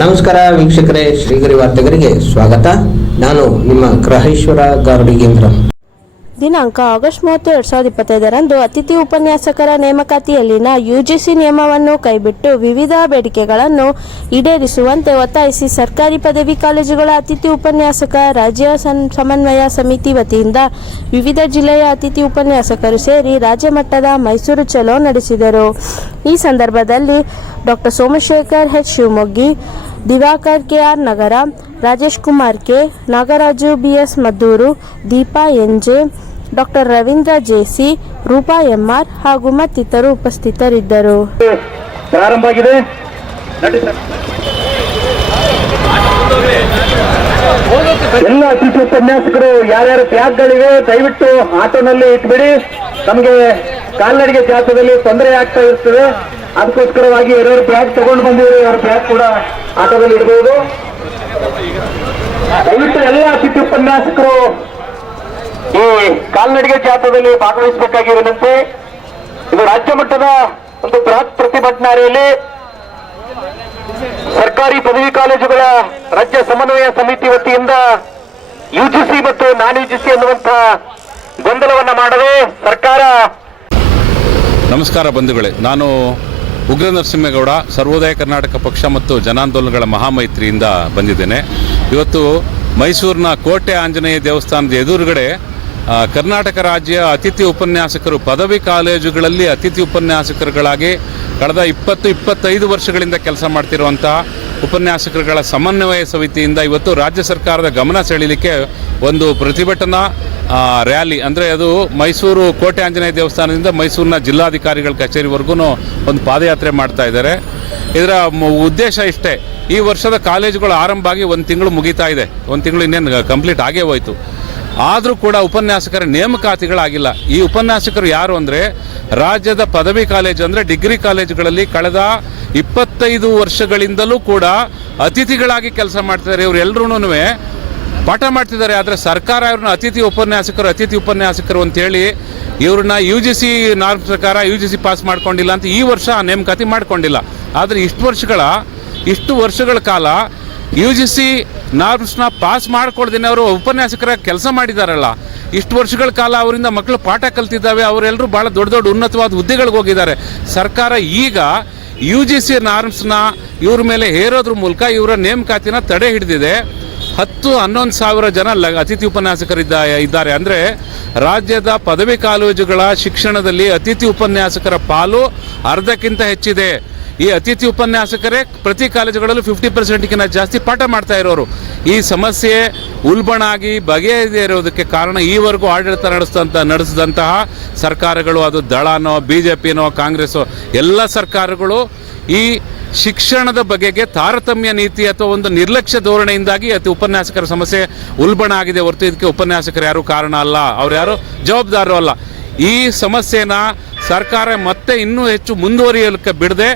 ನಮಸ್ಕಾರ ವೀಕ್ಷಕರೇ, ಶ್ರೀಗರಿ ವಾರ್ತೆಗರಿಗೆ ಸ್ವಾಗತ. ನಾನು ನಿಮ್ಮ ಗ್ರಹೇಶ್ವರ ಗಾರುಡಿಗೇಂದ್ರ ದಿನಾಂಕ ಆಗಸ್ಟ್ ಮೂವತ್ತು, ಎರಡ್ ಸಾವಿರದ ಇಪ್ಪತ್ತೈದರಂದು ಅತಿಥಿ ಉಪನ್ಯಾಸಕರ ನೇಮಕಾತಿಯಲ್ಲಿನ ಯುಜಿಸಿ ನಿಯಮವನ್ನು ಕೈಬಿಟ್ಟು ವಿವಿಧ ಬೇಡಿಕೆಗಳನ್ನು ಈಡೇರಿಸುವಂತೆ ಒತ್ತಾಯಿಸಿ ಸರ್ಕಾರಿ ಪದವಿ ಕಾಲೇಜುಗಳ ಅತಿಥಿ ಉಪನ್ಯಾಸಕ, ರಾಜ್ಯ ಸಮನ್ವಯ ಸಮಿತಿ ವತಿಯಿಂದ ವಿವಿಧ ಜಿಲ್ಲೆಯ ಅತಿಥಿ ಉಪನ್ಯಾಸಕರು ಸೇರಿ ರಾಜ್ಯ ಮಟ್ಟದ ಮೈಸೂರು ಚಲೋ ನಡೆಸಿದರು. ಈ ಸಂದರ್ಭದಲ್ಲಿ doctor Somashekhar H. Shivamoggi Divakar K R Nagar, Rajesh Kumar K, Nagaraju B S Madduru, Deepa N J, doctor Ravindra J C, Roopa M R ಹಾಗೂ ಮತ್ತಿತರರು ಉಪಸ್ಥಿತರಿದ್ದರು. ಪ್ರಾರಂಭ ಆಗಿದೆ. ಎಲ್ಲ ಅತಿಥಿ ಉಪನ್ಯಾಸಕರು ಯಾರ್ಯಾರು ಟ್ಯಾಗ್ಗಳಿವೆ ದಯವಿಟ್ಟು ಆಟೋನಲ್ಲಿ ಇಟ್ಬಿಡಿ. ನಮಗೆ ಕಾಲ್ನಡಿಗೆ ಜಾತದಲ್ಲಿ ತೊಂದರೆ ಆಗ್ತಾ ಇರ್ತದೆ. ಅದಕ್ಕೋಸ್ಕರವಾಗಿ ಯಾರ್ಯಾರು ಬ್ಯಾಗ್ ತಗೊಂಡು ಬಂದಿರೋ ಅವ್ರ ಬ್ಯಾಗ್ ಕೂಡ ಆಟದಲ್ಲಿ ಇಡಬಹುದು ದಯವಿಟ್ಟು ಎಲ್ಲ ಅತಿಥಿ ಉಪನ್ಯಾಸಕರು ಈ ಕಾಲ್ನಡಿಗೆ ಜಾಥಾದಲ್ಲಿ ಭಾಗವಹಿಸಬೇಕಾಗಿ ವಿನಂತಿ ಇದು ರಾಜ್ಯ ಮಟ್ಟದ ಒಂದು ಬೃಹತ್ ಪ್ರತಿಭಟನಾ ಸರ್ಕಾರಿ ಪದವಿ ಕಾಲೇಜುಗಳ ರಾಜ್ಯ ಸಮನ್ವಯ ಸಮಿತಿ ವತಿಯಿಂದ ಯುಜಿಸಿ ಮತ್ತು ನಾನ್ ಯುಜಿಸಿ ಅನ್ನುವಂತ ಗೊಂದಲವನ್ನು ಮಾಡಲು ಸರ್ಕಾರ ನಮಸ್ಕಾರ ಬಂಧುಗಳೇ. ನಾನು ಉಗ್ರ ನರಸಿಂಹೇಗೌಡ ಸರ್ವೋದಯ ಕರ್ನಾಟಕ ಪಕ್ಷ ಮತ್ತು ಜನಾಂದೋಲನಗಳ ಮಹಾಮೈತ್ರಿಯಿಂದ ಬಂದಿದ್ದೇನೆ. ಇವತ್ತು ಮೈಸೂರಿನ ಕೋಟೆ ಆಂಜನೇಯ ದೇವಸ್ಥಾನದ ಎದುರುಗಡೆ ಕರ್ನಾಟಕ ರಾಜ್ಯ ಅತಿಥಿ ಉಪನ್ಯಾಸಕರು ಪದವಿ ಕಾಲೇಜುಗಳಲ್ಲಿ ಅತಿಥಿ ಉಪನ್ಯಾಸಕರುಗಳಾಗಿ ಕಳೆದ ಇಪ್ಪತ್ತು ಇಪ್ಪತ್ತೈದು ವರ್ಷಗಳಿಂದ ಕೆಲಸ ಮಾಡ್ತಿರುವಂತಹ ಉಪನ್ಯಾಸಕರುಗಳ ಸಮನ್ವಯ ಸಮಿತಿಯಿಂದ ಇವತ್ತು ರಾಜ್ಯ ಸರ್ಕಾರದ ಗಮನ ಸೆಳೀಲಿಕ್ಕೆ ಒಂದು ಪ್ರತಿಭಟನಾ ರ್ಯಾಲಿ ಅಂದರೆ ಅದು ಮೈಸೂರು ಕೋಟೆ ಆಂಜನೇಯ ದೇವಸ್ಥಾನದಿಂದ ಮೈಸೂರಿನ ಜಿಲ್ಲಾಧಿಕಾರಿಗಳ ಕಚೇರಿವರೆಗೂ ಒಂದು ಪಾದಯಾತ್ರೆ ಮಾಡ್ತಾ ಇದ್ದಾರೆ. ಇದರ ಉದ್ದೇಶ ಇಷ್ಟೇ. ಈ ವರ್ಷದ ಕಾಲೇಜುಗಳು ಆರಂಭ ಆಗಿ ಒಂದು ತಿಂಗಳು ಮುಗಿತಾ ಇದೆ. ಒಂದು ತಿಂಗಳು ಇನ್ನೇನು ಕಂಪ್ಲೀಟ್ ಆಗೇ ಹೋಯಿತು. ಆದರೂ ಕೂಡ ಉಪನ್ಯಾಸಕರ ನೇಮಕಾತಿಗಳಾಗಿಲ್ಲ. ಈ ಉಪನ್ಯಾಸಕರು ಯಾರು ಅಂದರೆ ರಾಜ್ಯದ ಪದವಿ ಕಾಲೇಜು ಅಂದರೆ ಡಿಗ್ರಿ ಕಾಲೇಜುಗಳಲ್ಲಿ ಕಳೆದ ಇಪ್ಪತ್ತೈದು ವರ್ಷಗಳಿಂದಲೂ ಕೂಡ ಅತಿಥಿಗಳಾಗಿ ಕೆಲಸ ಮಾಡ್ತಿದ್ದಾರೆ. ಇವರೆಲ್ಲರೂ ಪಾಠ ಮಾಡ್ತಿದ್ದಾರೆ, ಆದರೆ ಸರ್ಕಾರ ಇವ್ರನ್ನ ಅತಿಥಿ ಉಪನ್ಯಾಸಕರು ಅತಿಥಿ ಉಪನ್ಯಾಸಕರು ಅಂತೇಳಿ ಇವ್ರನ್ನ ಯು ಜಿ ಸಿ ನಾರ್ಮ್ ಪ್ರಕಾರ ಯು ಜಿ ಸಿ ಪಾಸ್ ಮಾಡ್ಕೊಂಡಿಲ್ಲ ಅಂತ ಈ ವರ್ಷ ನೇಮಕಾತಿ ಮಾಡ್ಕೊಂಡಿಲ್ಲ. ಆದರೆ ಇಷ್ಟು ವರ್ಷಗಳ ಇಷ್ಟು ವರ್ಷಗಳ ಕಾಲ ಯು ಜಿ ಸಿ ನಾರ್ಮ್ಸ್ನ ಪಾಸ್ ಮಾಡ್ಕೊಳ್ದೇನೆ ಅವರು ಉಪನ್ಯಾಸಕರ ಕೆಲಸ ಮಾಡಿದಾರಲ್ಲ. ಇಷ್ಟು ವರ್ಷಗಳ ಕಾಲ ಅವರಿಂದ ಮಕ್ಕಳು ಪಾಠ ಕಲ್ತಿದ್ದಾವೆ ಅವರೆಲ್ಲರೂ ಭಾಳ ದೊಡ್ಡ ದೊಡ್ಡ ಉನ್ನತವಾದ ಹುದ್ದೆಗಳಿಗೆ ಹೋಗಿದ್ದಾರೆ. ಸರ್ಕಾರ ಈಗ ಯು ಜಿ ಸಿ ನಾರ್ಮ್ಸ್ನ ಇವ್ರ ಮೇಲೆ ಹೇರೋದ್ರ ಮೂಲಕ ಇವರ ನೇಮಕಾತಿನ ತಡೆ ಹಿಡಿದಿದೆ. ಹತ್ತು ಹನ್ನೊಂದು ಸಾವಿರ ಜನ ಲ ಅತಿಥಿ ಉಪನ್ಯಾಸಕರಿದ್ದ ಇದ್ದಾರೆ. ಅಂದರೆ ರಾಜ್ಯದ ಪದವಿ ಕಾಲೇಜುಗಳ ಶಿಕ್ಷಣದಲ್ಲಿ ಅತಿಥಿ ಉಪನ್ಯಾಸಕರ ಪಾಲು ಅರ್ಧಕ್ಕಿಂತ ಹೆಚ್ಚಿದೆ. ಈ ಅತಿಥಿ ಉಪನ್ಯಾಸಕರೇ ಪ್ರತಿ ಕಾಲೇಜುಗಳಲ್ಲೂ ಫಿಫ್ಟಿ ಪರ್ಸೆಂಟ್ಗಿಂತ ಜಾಸ್ತಿ ಪಾಠ ಮಾಡ್ತಾ ಇರೋರು. ಈ ಸಮಸ್ಯೆ ಉಲ್ಬಣಾಗಿ ಬಗೆಯದೇ ಇರೋದಕ್ಕೆ ಕಾರಣ ಈವರೆಗೂ ಆಡಳಿತ ನಡೆಸಿದಂಥ ನಡೆಸಿದಂತಹ ಸರ್ಕಾರಗಳು, ಅದು ದಳನೋ ಬಿ ಜೆ ಪಿನೋ ಕಾಂಗ್ರೆಸ್ಸೋ ಎಲ್ಲ ಸರ್ಕಾರಗಳು ಈ ಶಿಕ್ಷಣದ ಬಗೆಗೆ ತಾರತಮ್ಯ ನೀತಿ ಅಥವಾ ಒಂದು ನಿರ್ಲಕ್ಷ್ಯ ಧೋರಣೆಯಿಂದಾಗಿ ಅತಿ ಉಪನ್ಯಾಸಕರ ಸಮಸ್ಯೆ ಉಲ್ಬಣ ಆಗಿದೆ ಹೊರತು ಇದಕ್ಕೆ ಉಪನ್ಯಾಸಕರು ಯಾರು ಕಾರಣ ಅಲ್ಲ. ಅವ್ರು ಯಾರು ಜವಾಬ್ದಾರರು ಅಲ್ಲ. ಈ ಸಮಸ್ಯೆನ ಸರ್ಕಾರ ಮತ್ತೆ ಇನ್ನೂ ಹೆಚ್ಚು ಮುಂದುವರಿಯಲಿಕ್ಕೆ ಬಿಡದೆ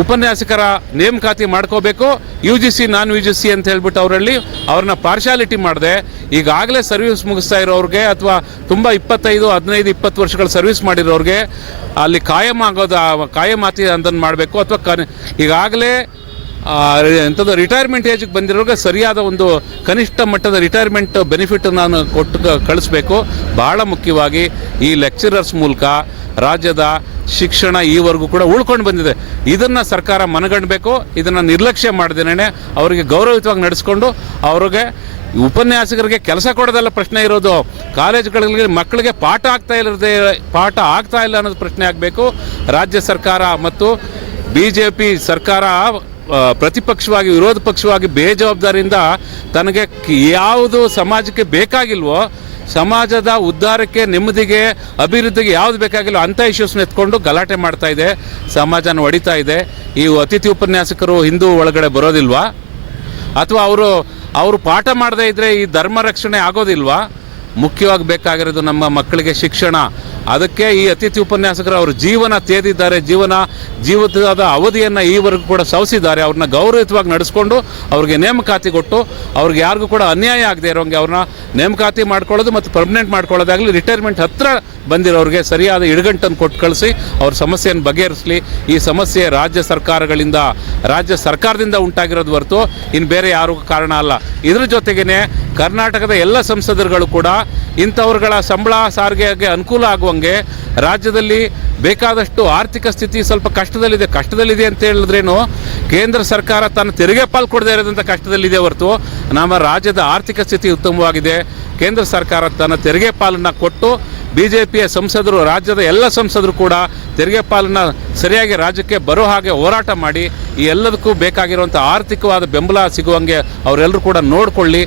ಉಪನ್ಯಾಸಕರ ನೇಮಕಾತಿ ಮಾಡ್ಕೋಬೇಕು. U G C non U G C ಅಂತ ಹೇಳ್ಬಿಟ್ಟು ಅವರಲ್ಲಿ ಅವ್ರನ್ನ ಪಾರ್ಶಾಲಿಟಿ ಮಾಡಿದೆ. ಈಗಾಗಲೇ ಸರ್ವಿಸ್ ಮುಗಿಸ್ತಾ ಇರೋರಿಗೆ ಅಥವಾ ತುಂಬ ಇಪ್ಪತ್ತೈದು, ಹದಿನೈದು, ಇಪ್ಪತ್ತು ವರ್ಷಗಳ ಸರ್ವಿಸ್ ಮಾಡಿರೋರಿಗೆ ಅಲ್ಲಿ ಕಾಯಂ ಆಗೋದು ಕಾಯಮಾತಿ ಅದನ್ನು ಮಾಡಬೇಕು. ಅಥವಾ ಈಗಾಗಲೇ ಎಂಥದ್ದು ರಿಟೈರ್ಮೆಂಟ್ ಏಜಿಗೆ ಬಂದಿರೋರಿಗೆ ಸರಿಯಾದ ಒಂದು ಕನಿಷ್ಠ ಮಟ್ಟದ ರಿಟೈರ್ಮೆಂಟ್ ಬೆನಿಫಿಟ್ ನಾನು ಕೊಟ್ಟು, ಕಳಿಸ್ಬೇಕು. ಬಹಳ ಮುಖ್ಯವಾಗಿ ಈ ಲೆಕ್ಚರರ್ಸ್ ಮೂಲಕ ರಾಜ್ಯದ ಶಿಕ್ಷಣ ಈವರೆಗೂ ಕೂಡ ಉಳ್ಕೊಂಡು ಬಂದಿದೆ. ಇದನ್ನು ಸರ್ಕಾರ ಮನಗಂಡಬೇಕು, ಇದನ್ನು ನಿರ್ಲಕ್ಷ್ಯ ಮಾಡ್ದೇನೆ ಅವರಿಗೆ ಗೌರವಯುತವಾಗಿ ನಡೆಸ್ಕೊಂಡು ಅವ್ರಿಗೆ ಉಪನ್ಯಾಸಕರಿಗೆ ಕೆಲಸ ಕೊಡೋದಲ್ಲ ಪ್ರಶ್ನೆ ಇರೋದು. ಕಾಲೇಜುಗಳಿಗೆ ಮಕ್ಕಳಿಗೆ ಪಾಠ ಆಗ್ತಾ ಇಲ್ಲದೆ, ಪಾಠ ಆಗ್ತಾ ಇಲ್ಲ ಅನ್ನೋದು ಪ್ರಶ್ನೆ ಆಗಬೇಕು. ರಾಜ್ಯ ಸರ್ಕಾರ ಮತ್ತು ಬಿ ಜೆ ಪಿ ಸರ್ಕಾರ ಪ್ರತಿಪಕ್ಷವಾಗಿ, ವಿರೋಧ ಪಕ್ಷವಾಗಿ ಬೇಜವಾಬ್ದಾರಿಯಿಂದ ತನಗೆ ಯಾವುದು ಸಮಾಜಕ್ಕೆ ಬೇಕಾಗಿಲ್ವೋ ಸಮಾಜದ ಉದ್ಧಾರಕ್ಕೆ, ನೆಮ್ಮದಿಗೆ, ಅಭಿವೃದ್ಧಿಗೆ ಯಾವ್ದು ಬೇಕಾಗಿಲ್ಲ ಅಂಥ ಇಶ್ಯೂಸ್ನ ಎತ್ಕೊಂಡು ಗಲಾಟೆ ಮಾಡ್ತಾ ಇದೆ, ಸಮಾಜನ ಒಡಿತಾ ಇದೆ. ಈ ಅತಿಥಿ ಉಪನ್ಯಾಸಕರು ಹಿಂದೂ ಒಳಗಡೆ ಬರೋದಿಲ್ವಾ? ಅಥವಾ ಅವರು ಅವರು ಪಾಠ ಮಾಡದೇ ಇದ್ದರೆ ಈ ಧರ್ಮ ರಕ್ಷಣೆ ಆಗೋದಿಲ್ವಾ? ಮುಖ್ಯವಾಗಿ ಬೇಕಾಗಿರೋದು ನಮ್ಮ ಮಕ್ಕಳಿಗೆ ಶಿಕ್ಷಣ. ಅದಕ್ಕೆ ಈ ಅತಿಥಿ ಉಪನ್ಯಾಸಕರು ಅವರು ಜೀವನ ತೇದಿದ್ದಾರೆ, ಜೀವನ ಜೀವಿತದ ಅವಧಿಯನ್ನು ಈವರೆಗೂ ಕೂಡ ಸವಿಸಿದ್ದಾರೆ. ಅವ್ರನ್ನ ಗೌರವಯುತವಾಗಿ ನಡೆಸ್ಕೊಂಡು ಅವ್ರಿಗೆ ನೇಮಕಾತಿ ಕೊಟ್ಟು ಅವ್ರಿಗೆ ಯಾರಿಗೂ ಕೂಡ ಅನ್ಯಾಯ ಆಗದೆ ಇರೋಂಗೆ ಅವ್ರನ್ನ ನೇಮಕಾತಿ ಮಾಡ್ಕೊಳ್ಳೋದು ಮತ್ತು ಪರ್ಮನೆಂಟ್ ಮಾಡ್ಕೊಳ್ಳೋದಾಗಲಿ ರಿಟೈರ್ಮೆಂಟ್ ಹತ್ರ ಬಂದಿರೋರಿಗೆ ಸರಿಯಾದ ಇಡಗಂಟನ್ನು ಕೊಟ್ಟು ಕಳಿಸಿ ಅವ್ರ ಸಮಸ್ಯೆಯನ್ನು ಬಗೆಹರಿಸಲಿ. ಈ ಸಮಸ್ಯೆ ರಾಜ್ಯ ಸರ್ಕಾರಗಳಿಂದ, ರಾಜ್ಯ ಸರ್ಕಾರದಿಂದ ಉಂಟಾಗಿರೋದು ಹೊರತು ಇನ್ನು ಬೇರೆ ಯಾರಿಗೂ ಕಾರಣ ಅಲ್ಲ. ಇದ್ರ ಜೊತೆಗೇ ಕರ್ನಾಟಕದ ಎಲ್ಲ ಸಂಸದರುಗಳು ಕೂಡ ಇಂಥವ್ರುಗಳ ಸಂಬಳ ಸಾರಿಗೆಗೆ ಅನುಕೂಲ ಆಗುವಂಗೆ ರಾಜ್ಯದಲ್ಲಿ ಬೇಕಾದಷ್ಟು ಆರ್ಥಿಕ ಸ್ಥಿತಿ ಸ್ವಲ್ಪ ಕಷ್ಟದಲ್ಲಿದೆ. ಕಷ್ಟದಲ್ಲಿದೆ ಅಂತ ಹೇಳಿದ್ರೇನು ಕೇಂದ್ರ ಸರ್ಕಾರ ತನ್ನ ತೆರಿಗೆ ಪಾಲು ಕೊಡದೇ ಇರೋದಂಥ ಕಷ್ಟದಲ್ಲಿದೆ ಹೊರತು ನಮ್ಮ ರಾಜ್ಯದ ಆರ್ಥಿಕ ಸ್ಥಿತಿ ಉತ್ತಮವಾಗಿದೆ. ಕೇಂದ್ರ ಸರ್ಕಾರ ತನ್ನ ತೆರಿಗೆ ಪಾಲನ್ನು ಕೊಟ್ಟು ಬಿ ಜೆ ಪಿಯ ಸಂಸದರು, ರಾಜ್ಯದ ಎಲ್ಲ ಸಂಸದರು ಕೂಡ ತೆರಿಗೆ ಪಾಲನ್ನು ಸರಿಯಾಗಿ ರಾಜ್ಯಕ್ಕೆ ಬರೋ ಹಾಗೆ ಹೋರಾಟ ಮಾಡಿ ಈ ಎಲ್ಲದಕ್ಕೂ ಬೇಕಾಗಿರುವಂಥ ಆರ್ಥಿಕವಾದ ಬೆಂಬಲ ಸಿಗುವಂಗೆ ಅವರೆಲ್ಲರೂ ಕೂಡ ನೋಡಿಕೊಳ್ಳಿ,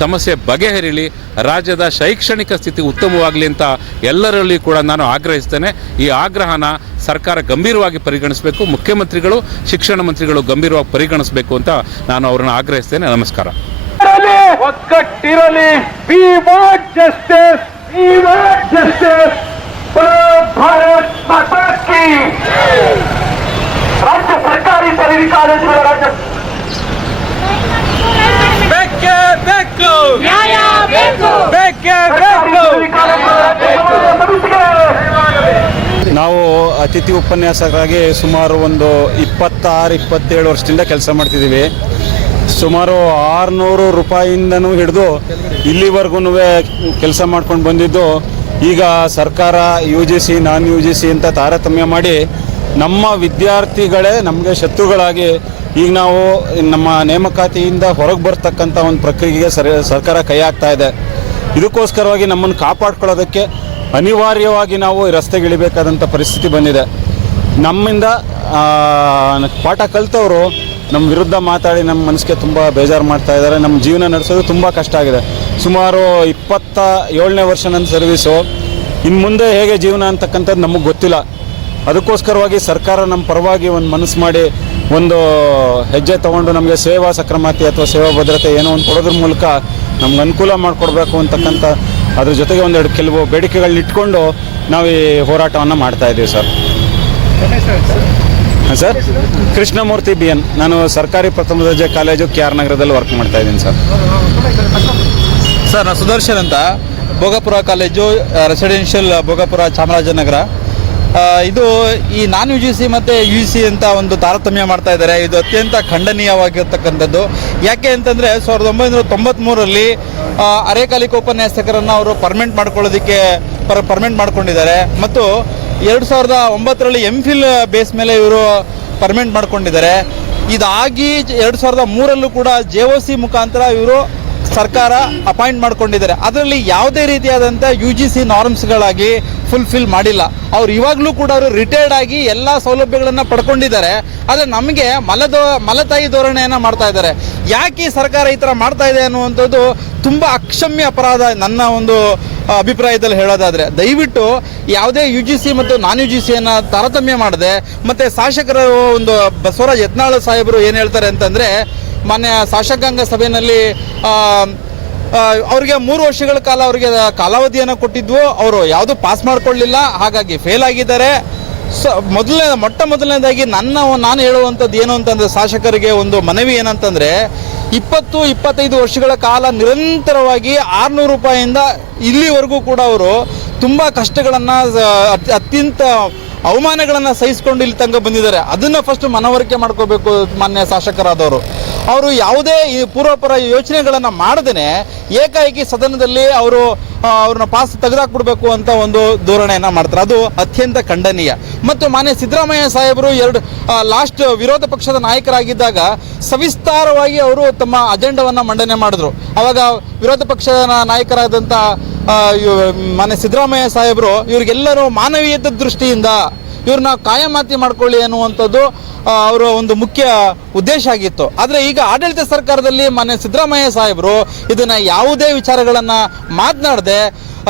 ಸಮಸ್ಯೆ ಬಗೆಹರಿಲಿ, ರಾಜ್ಯದ ಶೈಕ್ಷಣಿಕ ಸ್ಥಿತಿ ಉತ್ತಮವಾಗಲಿ ಅಂತ ಎಲ್ಲರಲ್ಲಿ ಕೂಡ ನಾನು ಆಗ್ರಹಿಸ್ತೇನೆ. ಈ ಆಗ್ರಹನ ಸರ್ಕಾರ ಗಂಭೀರವಾಗಿ ಪರಿಗಣಿಸಬೇಕು, ಮುಖ್ಯಮಂತ್ರಿಗಳು, ಶಿಕ್ಷಣ ಮಂತ್ರಿಗಳು ಗಂಭೀರವಾಗಿ ಪರಿಗಣಿಸಬೇಕು ಅಂತ ನಾನು ಅವರನ್ನು ಆಗ್ರಹಿಸ್ತೇನೆ. ನಮಸ್ಕಾರ. ಒಗ್ಗಟ್ಟಿರಲಿ ವಿ ವಾಂಟ್ ಜಸ್ಟಿಸ್ ರಾಜ್ಯ ಸರ್ಕಾರಿ ಪದವಿ ರಾಜ್ಯ ನಾವು ಅತಿಥಿ ಉಪನ್ಯಾಸಕರಾಗಿ ಸುಮಾರು ಒಂದು ಇಪ್ಪತ್ತಾರು ಇಪ್ಪತ್ತೇಳು ವರ್ಷದಿಂದ ಕೆಲಸ ಮಾಡ್ತಿದ್ದೀವಿ. ಸುಮಾರು ಆರುನೂರು ರೂಪಾಯಿಂದನೂ ಹಿಡಿದು ಇಲ್ಲಿವರೆಗೂ ಕೆಲಸ ಮಾಡ್ಕೊಂಡು ಬಂದಿದ್ದು. ಈಗ ಸರ್ಕಾರ U G C non U G C ಅಂತ ತಾರತಮ್ಯ ಮಾಡಿ ನಮ್ಮ ವಿದ್ಯಾರ್ಥಿಗಳೇ ನಮಗೆ ಶತ್ರುಗಳಾಗಿ ಈಗ ನಾವು ನಮ್ಮ ನೇಮಕಾತಿಯಿಂದ ಹೊರಗೆ ಬರ್ತಕ್ಕಂಥ ಒಂದು ಪ್ರಕ್ರಿಯೆಗೆ ಸರಿ, ಸರ್ಕಾರ ಕೈ ಹಾಕ್ತಾ ಇದೆ. ಇದಕ್ಕೋಸ್ಕರವಾಗಿ ನಮ್ಮನ್ನು ಕಾಪಾಡ್ಕೊಳ್ಳೋದಕ್ಕೆ ಅನಿವಾರ್ಯವಾಗಿ ನಾವು ರಸ್ತೆಗೆ ಇಳಿಬೇಕಾದಂಥ ಪರಿಸ್ಥಿತಿ ಬಂದಿದೆ. ನಮ್ಮಿಂದ ಪಾಠ ಕಲಿತವರು ನಮ್ಮ ವಿರುದ್ಧ ಮಾತಾಡಿ ನಮ್ಮ ಮನಸ್ಸಿಗೆ ತುಂಬ ಬೇಜಾರು ಮಾಡ್ತಾ ಇದ್ದಾರೆ. ನಮ್ಮ ಜೀವನ ನಡೆಸೋದು ತುಂಬ ಕಷ್ಟ ಆಗಿದೆ. ಸುಮಾರು ಇಪ್ಪತ್ತ ಏಳನೇ ವರ್ಷ ನನ್ನ ಸರ್ವೀಸು ಇನ್ನು ಮುಂದೆ ಹೇಗೆ ಜೀವನ ಅಂತಕ್ಕಂಥದ್ದು ನಮಗೆ ಗೊತ್ತಿಲ್ಲ. ಅದಕ್ಕೋಸ್ಕರವಾಗಿ ಸರ್ಕಾರ ನಮ್ಮ ಪರವಾಗಿ ಒಂದು ಮನಸ್ಸು ಮಾಡಿ, ಒಂದು ಹೆಜ್ಜೆ ತಗೊಂಡು ನಮಗೆ ಸೇವಾ ಸಕ್ರಮಾತಿ ಅಥವಾ ಸೇವಾ ಭದ್ರತೆ ಏನೋ ಒಂದು ಕೊಡೋದ್ರ ಮೂಲಕ ನಮ್ಗೆ ಅನುಕೂಲ ಮಾಡಿಕೊಡ್ಬೇಕು ಅಂತಕ್ಕಂಥ ಅದ್ರ ಜೊತೆಗೆ ಒಂದೆರಡು ಕೆಲವು ಬೇಡಿಕೆಗಳನ್ನ ಇಟ್ಕೊಂಡು ನಾವು ಈ ಹೋರಾಟವನ್ನು ಮಾಡ್ತಾ ಇದ್ದೀವಿ sir. Sir. Krishnamurthy B N. ನಾನು ಸರ್ಕಾರಿ ಪ್ರಥಮ ದರ್ಜೆ ಕಾಲೇಜು ಕೆ ಆರ್ ನಗರದಲ್ಲಿ ವರ್ಕ್ ಮಾಡ್ತಾ ಇದ್ದೀನಿ ಸರ್. ಸರ್ ನಾನು ಸುದರ್ಶನ್ ಅಂತ. Bhogapura college residential Bhogapura Chamarajanagar. ಇದು ಈ ನಾನ್ ಯು ಜಿ ಸಿ ಮತ್ತು ಯು ಸಿ ಅಂತ ಒಂದು ತಾರತಮ್ಯ ಮಾಡ್ತಾ ಇದ್ದಾರೆ. ಇದು ಅತ್ಯಂತ ಖಂಡನೀಯವಾಗಿರ್ತಕ್ಕಂಥದ್ದು. ಯಾಕೆ ಅಂತಂದರೆ ಸಾವಿರದ ಒಂಬೈನೂರ ತೊಂಬತ್ತ್ಮೂರರಲ್ಲಿ ಆ, ಅರೆಕಾಲಿಕ ಉಪನ್ಯಾಸಕರನ್ನು ಅವರು ಪರ್ಮೆಂಟ್ ಮಾಡ್ಕೊಳ್ಳೋದಕ್ಕೆ ಪರ್ ಪರ್ಮೆಂಟ್ ಮಾಡ್ಕೊಂಡಿದ್ದಾರೆ. ಮತ್ತು ಎರಡು ಸಾವಿರದ ಒಂಬತ್ತರಲ್ಲಿ ಎಂ ಫಿಲ್ ಬೇಸ್ ಮೇಲೆ ಇವರು ಪರ್ಮನೆಂಟ್ ಮಾಡಿಕೊಂಡಿದ್ದಾರೆ. ಇದಾಗಿ ಎರಡು ಸಾವಿರದ ಮೂರಲ್ಲೂ ಕೂಡ ಜೆ ಒ ಸಿ ಮುಖಾಂತರ ಇವರು ಸರ್ಕಾರ ಅಪಾಯಿಂಟ್ ಮಾಡ್ಕೊಂಡಿದ್ದಾರೆ. ಅದರಲ್ಲಿ ಯಾವುದೇ ರೀತಿಯಾದಂಥ ಯು ಜಿ ಸಿ ನಾರ್ಮ್ಸ್ಗಳಾಗಿ ಫುಲ್ಫಿಲ್ ಮಾಡಿಲ್ಲ. ಅವ್ರು ಇವಾಗಲೂ ಕೂಡ ಅವರು ರಿಟೈರ್ಡ್ ಆಗಿ ಎಲ್ಲ ಸೌಲಭ್ಯಗಳನ್ನು ಪಡ್ಕೊಂಡಿದ್ದಾರೆ. ಆದರೆ ನಮಗೆ ಮಲದೋ, ಮಲತಾಯಿ ಧೋರಣೆಯನ್ನು ಮಾಡ್ತಾ ಇದ್ದಾರೆ. ಯಾಕೆ ಸರ್ಕಾರ ಈ ಥರ ಮಾಡ್ತಾ ಇದೆ ಅನ್ನುವಂಥದ್ದು ತುಂಬ ಅಕ್ಷಮ್ಯ ಅಪರಾಧ ನನ್ನ ಒಂದು ಅಭಿಪ್ರಾಯದಲ್ಲಿ ಹೇಳೋದಾದರೆ, ದಯವಿಟ್ಟು ಯಾವುದೇ ಯು ಜಿ ಸಿ ಮತ್ತು ನಾನ್ ಯು ಜಿ ಸಿಯನ್ನು ತಾರತಮ್ಯ ಮಾಡದೆ, ಮತ್ತು ಶಾಸಕರ ಒಂದು ಬಸವರಾಜ್ ಯತ್ನಾಳ್ ಸಾಹೇಬರು ಏನು ಹೇಳ್ತಾರೆ ಅಂತಂದರೆ, ಮಾನ್ಯ ಶಾಸಕಾಂಗ ಸಭೆಯಲ್ಲಿ ಅವರಿಗೆ ಮೂರು ವರ್ಷಗಳ ಕಾಲ ಅವರಿಗೆ ಕಾಲಾವಧಿಯನ್ನು ಕೊಟ್ಟಿದ್ವು, ಅವರು ಯಾವುದು ಪಾಸ್ ಮಾಡ್ಕೊಳ್ಳಿಲ್ಲ, ಹಾಗಾಗಿ ಫೇಲ್ ಆಗಿದ್ದಾರೆ. ಸೊ, ಮೊದಲನೇ, ಮೊಟ್ಟ ಮೊದಲನೇದಾಗಿ ನನ್ನ, ನಾನು ಹೇಳುವಂಥದ್ದು ಏನು ಅಂತಂದರೆ, ಶಾಸಕರಿಗೆ ಒಂದು ಮನವಿ ಏನಂತಂದರೆ ಇಪ್ಪತ್ತು, ಇಪ್ಪತ್ತೈದು ವರ್ಷಗಳ ಕಾಲ ನಿರಂತರವಾಗಿ ಆರುನೂರು ರೂಪಾಯಿಯಿಂದ ಇಲ್ಲಿವರೆಗೂ ಕೂಡ ಅವರು ತುಂಬ ಕಷ್ಟಗಳನ್ನು ಅತ್ಯಂತ ಅವಮಾನಗಳನ್ನು ಸಹಿಸಿಕೊಂಡು ಇಲ್ಲಿ ತನಕ ಬಂದಿದ್ದಾರೆ. ಅದನ್ನು ಫಸ್ಟ್ ಮನವರಿಕೆ ಮಾಡ್ಕೋಬೇಕು ಮಾನ್ಯ ಶಾಸಕರಾದವರು. ಅವರು ಯಾವುದೇ ಈ ಪೂರ್ವಪರ ಯೋಚನೆಗಳನ್ನು ಮಾಡದೇ ಏಕಾಏಕಿ ಸದನದಲ್ಲಿ ಅವರು ಅವ್ರನ್ನ ಪಾಸ್ ತೆಗೆದಾಕ್ಬಿಡ್ಬೇಕು ಅಂತ ಒಂದು ಧೋರಣೆಯನ್ನು ಮಾಡ್ತಾರೆ. ಅದು ಅತ್ಯಂತ ಖಂಡನೀಯ. ಮತ್ತು ಮಾನ್ಯ ಸಿದ್ದರಾಮಯ್ಯ ಸಾಹೇಬರು ಎರಡು ಲಾಸ್ಟ್ ವಿರೋಧ ಪಕ್ಷದ ನಾಯಕರಾಗಿದ್ದಾಗ ಸವಿಸ್ತಾರವಾಗಿ ಅವರು ತಮ್ಮ ಅಜೆಂಡವನ್ನು ಮಂಡನೆ ಮಾಡಿದ್ರು. ಅವಾಗ ವಿರೋಧ ಪಕ್ಷದ ನಾಯಕರಾದಂಥ ಮಾನ್ಯ ಸಿದ್ದರಾಮಯ್ಯ ಸಾಹೇಬರು ಇವ್ರಿಗೆಲ್ಲರೂ ಮಾನವೀಯತೆ ದೃಷ್ಟಿಯಿಂದ ಇವ್ರನ್ನ ಕಾಯಮಾತಿ ಮಾಡ್ಕೊಳ್ಳಿ ಅನ್ನುವಂಥದ್ದು ಅವರ ಒಂದು ಮುಖ್ಯ ಉದ್ದೇಶ ಆಗಿತ್ತು. ಆದರೆ ಈಗ ಆಡಳಿತ ಸರ್ಕಾರದಲ್ಲಿ ಮಾನ್ಯ ಸಿದ್ದರಾಮಯ್ಯ ಸಾಹೇಬರು ಇದನ್ನ ಯಾವುದೇ ವಿಚಾರಗಳನ್ನು ಮಾತನಾಡದೆ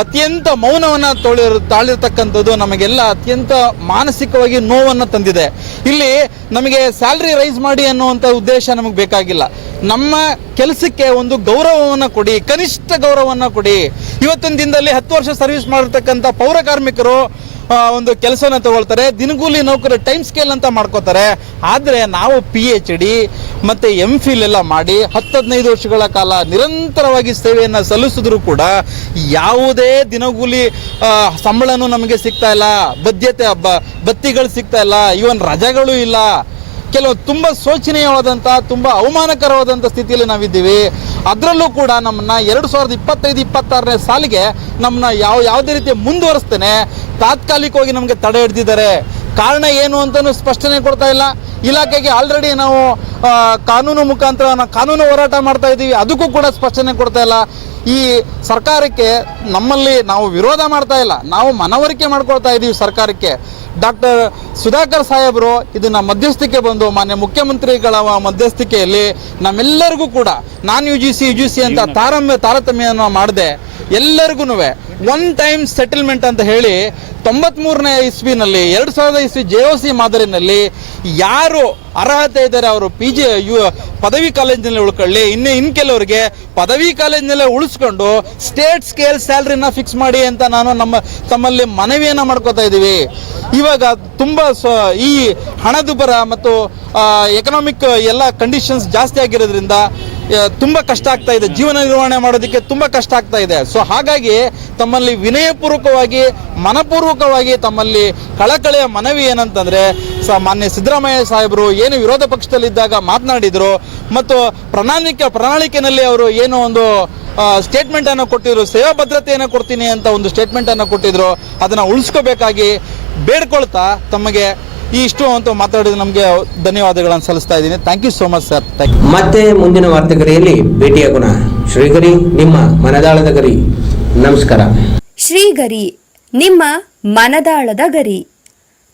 ಅತ್ಯಂತ ಮೌನವನ್ನು ತೊಳಿರ್, ತಾಳಿರ್ತಕ್ಕಂಥದ್ದು ನಮಗೆಲ್ಲ ಅತ್ಯಂತ ಮಾನಸಿಕವಾಗಿ ನೋವನ್ನು ತಂದಿದೆ. ಇಲ್ಲಿ ನಮಗೆ ಸ್ಯಾಲ್ರಿ ರೈಸ್ ಮಾಡಿ ಅನ್ನುವಂಥ ಉದ್ದೇಶ ನಮಗೆ ಬೇಕಾಗಿಲ್ಲ. ನಮ್ಮ ಕೆಲಸಕ್ಕೆ ಒಂದು ಗೌರವವನ್ನು ಕೊಡಿ, ಕನಿಷ್ಠ ಗೌರವವನ್ನು ಕೊಡಿ. ಇವತ್ತಿನ ದಿನದಲ್ಲಿ ಹತ್ತು ವರ್ಷ ಸರ್ವಿಸ್ ಮಾಡಿರ್ತಕ್ಕಂಥ ಪೌರ ಕಾರ್ಮಿಕರು ಒಂದು ಕೆಲಸನ ತಗೊಳ್ತಾರೆ. ದಿನಗೂಲಿ ನೌಕರ ಟೈಮ್ ಸ್ಕೇಲ್ ಅಂತ ಮಾಡ್ಕೋತಾರೆ. ಆದರೆ ನಾವು ಪಿ ಎಚ್ ಡಿ ಮತ್ತು ಎಂ ಫಿಲ್ ಎಲ್ಲ ಮಾಡಿ ಹತ್ತು, ಹದಿನೈದು ವರ್ಷಗಳ ಕಾಲ ನಿರಂತರವಾಗಿ ಸೇವೆಯನ್ನು ಸಲ್ಲಿಸಿದ್ರು ಕೂಡ ಯಾವುದೇ ದಿನಗೂಲಿ ಸಂಬಳನೂ ನಮಗೆ ಸಿಗ್ತಾ ಇಲ್ಲ. ಬದ್ಧತೆ ಬತ್ತಿಗಳು ಸಿಗ್ತಾ ಇಲ್ಲ. ಇವನ್ ರಜೆಗಳು ಇಲ್ಲ. ಕೆಲವು ತುಂಬ ಶೋಚನೀಯವಾದಂಥ ತುಂಬ ಅವಮಾನಕರವಾದಂಥ ಸ್ಥಿತಿಯಲ್ಲಿ ನಾವಿದ್ದೀವಿ. ಅದರಲ್ಲೂ ಕೂಡ ನಮ್ಮನ್ನ ಎರಡು ಸಾವಿರದ ಇಪ್ಪತ್ತೈದು, ಇಪ್ಪತ್ತಾರನೇ ಸಾಲಿಗೆ ನಮ್ಮನ್ನ ಯಾವ, ಯಾವುದೇ ರೀತಿ ಮುಂದುವರಿಸ್ತೇನೆ. ತಾತ್ಕಾಲಿಕವಾಗಿ ನಮಗೆ ತಡೆ ಹಿಡ್ದಿದ್ದಾರೆ. ಕಾರಣ ಏನು ಅಂತಲೂ ಸ್ಪಷ್ಟನೆ ಕೊಡ್ತಾ ಇಲ್ಲ. ಇಲಾಖೆಗೆ ಆಲ್ರೆಡಿ ನಾವು ಕಾನೂನು ಮುಖಾಂತರ ಕಾನೂನು ಹೋರಾಟ ಮಾಡ್ತಾ ಇದ್ದೀವಿ. ಅದಕ್ಕೂ ಕೂಡ ಸ್ಪಷ್ಟನೆ ಕೊಡ್ತಾ ಇಲ್ಲ. ಈ ಸರ್ಕಾರಕ್ಕೆ ನಮ್ಮಲ್ಲಿ ನಾವು ವಿರೋಧ ಮಾಡ್ತಾ ಇಲ್ಲ. ನಾವು ಮನವರಿಕೆ ಮಾಡ್ಕೊಳ್ತಾ ಇದ್ದೀವಿ ಸರ್ಕಾರಕ್ಕೆ. ಡಾಕ್ಟರ್ ಸುಧಾಕರ್ ಸಾಹೇಬರು ಇದನ್ನು ಮಧ್ಯಸ್ಥಿಕೆ ಬಂದು ಮಾನ್ಯ ಮುಖ್ಯಮಂತ್ರಿಗಳ ಮಧ್ಯಸ್ಥಿಕೆಯಲ್ಲಿ ನಮ್ಮೆಲ್ಲರಿಗೂ ಕೂಡ non U G C U G C ಅಂತ ತಾರಮ್ಯ ತಾರತಮ್ಯವನ್ನು ಮಾಡದೆ. ಎಲ್ಲರಿಗೂ ಒನ್ ಟೈಮ್ ಸೆಟಲ್ಮೆಂಟ್ ಅಂತ ಹೇಳಿ ತೊಂಬತ್ಮೂರನೇ ಇಸ್ವಿನಲ್ಲಿ, ಎರಡು ಸಾವಿರದ ಇಸ್ವಿ ಜೆ ಒ ಸಿ ಮಾದರಿನಲ್ಲಿ ಯಾರು ಅರ್ಹತೆ ಇದ್ದಾರೆ ಅವರು ಪಿ ಜಿ ಯು, ಪದವಿ ಕಾಲೇಜಿನಲ್ಲಿ ಉಳ್ಕೊಳ್ಳಿ. ಇನ್ನು ಇನ್ನು ಕೆಲವರಿಗೆ ಪದವಿ ಕಾಲೇಜಿನಲ್ಲೇ ಉಳಿಸ್ಕೊಂಡು ಸ್ಟೇಟ್ ಸ್ಕೇಲ್ ಸ್ಯಾಲ್ರಿನ ಫಿಕ್ಸ್ ಮಾಡಿ ಅಂತ ನಾನು ನಮ್ಮ, ತಮ್ಮಲ್ಲಿ ಮನವಿಯನ್ನು ಮಾಡ್ಕೋತಾ ಇದ್ದೀವಿ. ಇವಾಗ ತುಂಬ ಈ ಹಣದುಬ್ಬರ ಮತ್ತು ಎಕನಾಮಿಕ್ ಎಲ್ಲ ಕಂಡೀಷನ್ಸ್ ಜಾಸ್ತಿ ಆಗಿರೋದ್ರಿಂದ ತುಂಬ ಕಷ್ಟ ಆಗ್ತಾ ಇದೆ. ಜೀವನ ನಿರ್ವಹಣೆ ಮಾಡೋದಕ್ಕೆ ತುಂಬ ಕಷ್ಟ ಆಗ್ತಾ ಇದೆ. ಸೊ ಹಾಗಾಗಿ ತಮ್ಮಲ್ಲಿ ವಿನಯಪೂರ್ವಕವಾಗಿ, ಮನಪೂರ್ವಕವಾಗಿ ತಮ್ಮಲ್ಲಿ ಕಳಕಳೆಯ ಮನವಿ ಏನಂತಂದ್ರೆ, ಸ, ಮಾನ್ಯ ಸಿದ್ದರಾಮಯ್ಯ ಸಾಹೇಬರು ಏನು ವಿರೋಧ ಪಕ್ಷದಲ್ಲಿದ್ದಾಗ ಮಾತನಾಡಿದ್ರು, ಮತ್ತು ಪ್ರಣಾಳಿಕೆ, ಪ್ರಣಾಳಿಕೆನಲ್ಲಿ ಅವರು ಏನು ಒಂದು ಸ್ಟೇಟ್ಮೆಂಟ್ ಅನ್ನು ಕೊಟ್ಟಿದ್ರು, ಸೇವಾ ಭದ್ರತೆಯನ್ನು ಕೊಡ್ತೀನಿ ಅಂತ ಒಂದು ಸ್ಟೇಟ್ಮೆಂಟ್ ಅನ್ನು ಕೊಟ್ಟಿದ್ರು, ಅದನ್ನ ಉಳಿಸ್ಕೋಬೇಕಾಗಿ ಬೇಡ್ಕೊಳ್ತಾ ತಮಗೆ ಈ ಇಷ್ಟು ಅಂತ ಮಾತಾಡಿದ ನಮಗೆ ಧನ್ಯವಾದಗಳನ್ನು ಸಲ್ಲಿಸ್ತಾ ಇದ್ದೀನಿ. Thank you so much sir thank you ಮತ್ತೆ ಮುಂದಿನ ವಾರ್ತೆಗರಿಯಲ್ಲಿ ಭೇಟಿಯಾಗೋಣ ಶ್ರೀಗರಿ ನಿಮ್ಮ ಮನದಾಳದ ಗರಿ. ನಮಸ್ಕಾರ. ಶ್ರೀಗರಿ ನಿಮ್ಮ ಮನದಾಳದ ಗರಿ.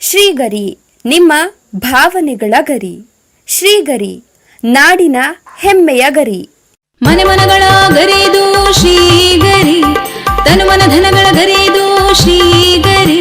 ಶ್ರೀಗರಿ ನಿಮ್ಮ ಭಾವನೆಗಳ ಗರಿ. ಶ್ರೀಗರಿ ನಾಡಿನ ಹೆಮ್ಮೆಯ ಗರಿ. ಮನೆ ಮನಗಳ ಗರಿದು ಶ್ರೀಗರಿ ತನು ಮನ ಧನಗಳ ಗರಿದು ಶ್ರೀಗರಿ.